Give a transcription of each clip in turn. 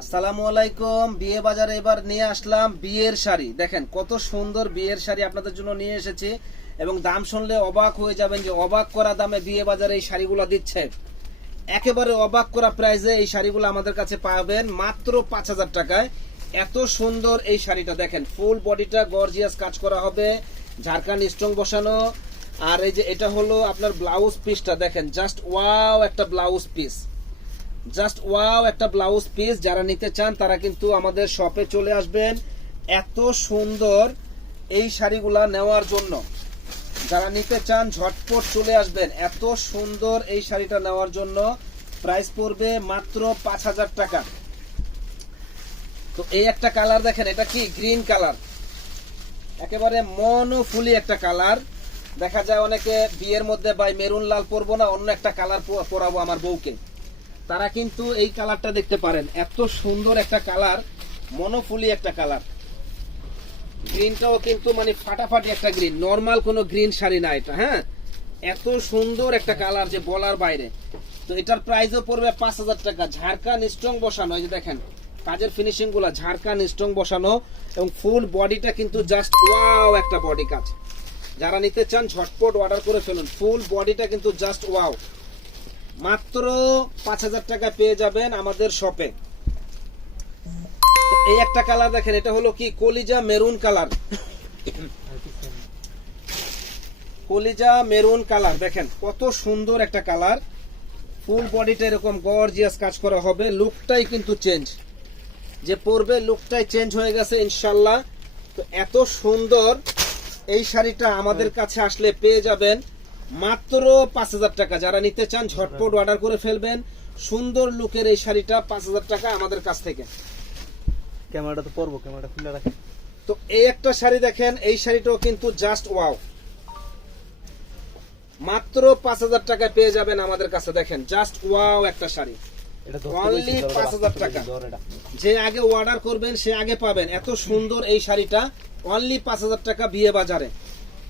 আসসালামু আলাইকুম। বিয়ে বাজারে এবার নিয়ে আসলাম বিয়ের শাড়ি। দেখেন, কত সুন্দর বিয়ের শাড়ি আপনাদের জন্য নিয়ে এসেছি এবং দাম শুনলে অবাক হয়ে যাবেন যে অবাক করা দামে বিয়ে বাজারে এই শাড়িগুলো দিচ্ছে। একেবারে অবাক করা এই শাড়িগুলো আমাদের কাছে পাবেন মাত্র পাঁচ হাজার টাকায়। এত সুন্দর এই শাড়িটা দেখেন ফুল বডিটা গর্জিয়াস কাজ করা হবে ঝাড়খান্ড স্ট্রং বসানো। আর এই যে এটা হলো আপনার ব্লাউজ পিসটা দেখেন জাস্ট ওয়াও একটা ব্লাউজ পিস জাস্ট ওয়াও একটা ব্লাউজ পিস যারা নিতে চান, তারা কিন্তু আমাদের শপে চলে আসবেন। এত সুন্দর এই শাড়িগুলা নেওয়ার জন্য। যারা নিতে চান, ঝটপট চলে আসবেন। এত সুন্দর এই শাড়িটা নেওয়ার জন্য। প্রাইস পড়বে মাত্র পাঁচ হাজার টাকা। তো এই একটা কালার দেখেন, এটা কি? গ্রিন কালার একেবারে মনোফুলি একটা কালার দেখা যায় অনেকে বিয়ের মধ্যে, ভাই মেরুন লাল পরবো না, অন্য একটা কালার পরাবো আমার বউকে। তারা কিন্তু এই কালারটা দেখতে পারেন। এত সুন্দর একটা কালার, মনোফুলি একটা কালার। গ্রিনটাও কিন্তু মানে ফাটাফাটি একটা গ্রিন নর্মাল কোনো গ্রিন শাড়ি না এটা হ্যাঁ? এত সুন্দর একটা কালার যে বলার বাইরে। তো এটার প্রাইসও পড়বে পাঁচ হাজার টাকা। ঝাড়খান্ড স্ট্রং বসানো, এই যে দেখেন, কাজের ফিনিশিংগুলা ঝাড়খান্ড স্ট্রং বসানো এবং ফুল বডিটা কিন্তু জাস্ট ওয়াও একটা বডি কাজ। যারা নিতে চান, ঝটপট অর্ডার করে ফেলুন। ফুল বডিটা কিন্তু জাস্ট ওয়াও মাত্র পাঁচ হাজার টাকা পেয়ে যাবেন আমাদের শপে এই একটা কালার দেখেন, এটা হলো কি? কলিজা মেরুন কালার কলিজা মেরুন কালার দেখেন কত সুন্দর একটা কালার ফুল বডিটা এরকম গর্জিয়াস কাজ করা হবে লুকটাই কিন্তু চেঞ্জ যে পরবে লুকটাই চেঞ্জ হয়ে গেছে ইনশাল্লাহ তো এত সুন্দর এই শাড়িটা আমাদের কাছে আসলে পেয়ে যাবেন। মাত্র পাঁচ হাজার টাকা। যারা নিতে চান ঝটপট অর্ডার করে ফেলবেন। সুন্দর লুকের এই শাড়িটা পাঁচ হাজার টাকা আমাদের কাছ থেকে। ক্যামেরাটা তো পরবো ক্যামেরাটা খুলে রাখে। তো এই একটা শাড়ি দেখেন এই শাড়িটাও কিন্তু জাস্ট ওয়াও মাত্র পাঁচ হাজার টাকায় পেয়ে যাবেন আমাদের কাছে দেখেন জাস্ট ওয়াও একটা শাড়ি। এটা Only 5,000 টাকা। যে আগে অর্ডার করবেন সে আগে পাবেন। এত সুন্দর এই শাড়িটা। অনলি পাঁচ হাজার টাকা বিয়ে বাজারে।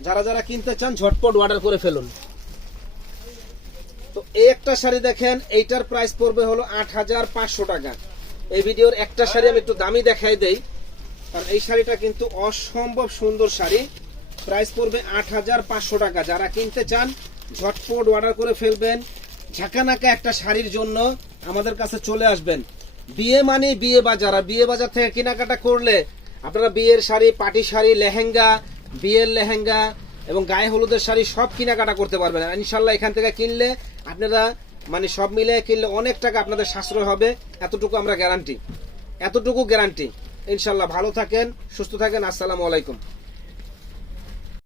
যারা যারা কিনতে চান ঝটপট অর্ডার করে ফেলুন। তো এই একটা শাড়ি দেখেন, এইটার প্রাইস পড়বে হলো আট হাজার পাঁচশো টাকা। এই ভিডিওর একটা শাড়ি আমি একটু দামি দেখাই দেই। কারণ এই শাড়িটা কিন্তু অসম্ভব সুন্দর শাড়ি। প্রাইস পড়বে আট হাজার পাঁচশো টাকা। যারা কিনতে চান, ঝটপট অর্ডার করে ফেলবেন। ঝাঁকানাকা একটা শাড়ির জন্য আমাদের কাছে চলে আসবেন। বিয়ে মানে বিয়ে বাজার। আর বিয়ে বাজার থেকে কেনাকাটা করলে আপনারা বিয়ের শাড়ি, পাটি শাড়ি, লেহেঙ্গা, বিয়ের লেহেঙ্গা এবং গায়ে হলুদের শাড়ি সব কেনাকাটা করতে পারবেন। ইনশাল্লাহ এখান থেকে কিনলে আপনারা মানে সব মিলে কিনলে অনেক টাকা আপনাদের সাশ্রয় হবে। এতটুকু আমরা গ্যারান্টি এতটুকু গ্যারান্টি ইনশাল্লাহ ভালো থাকেন, সুস্থ থাকেন। আসসালামু আলাইকুম।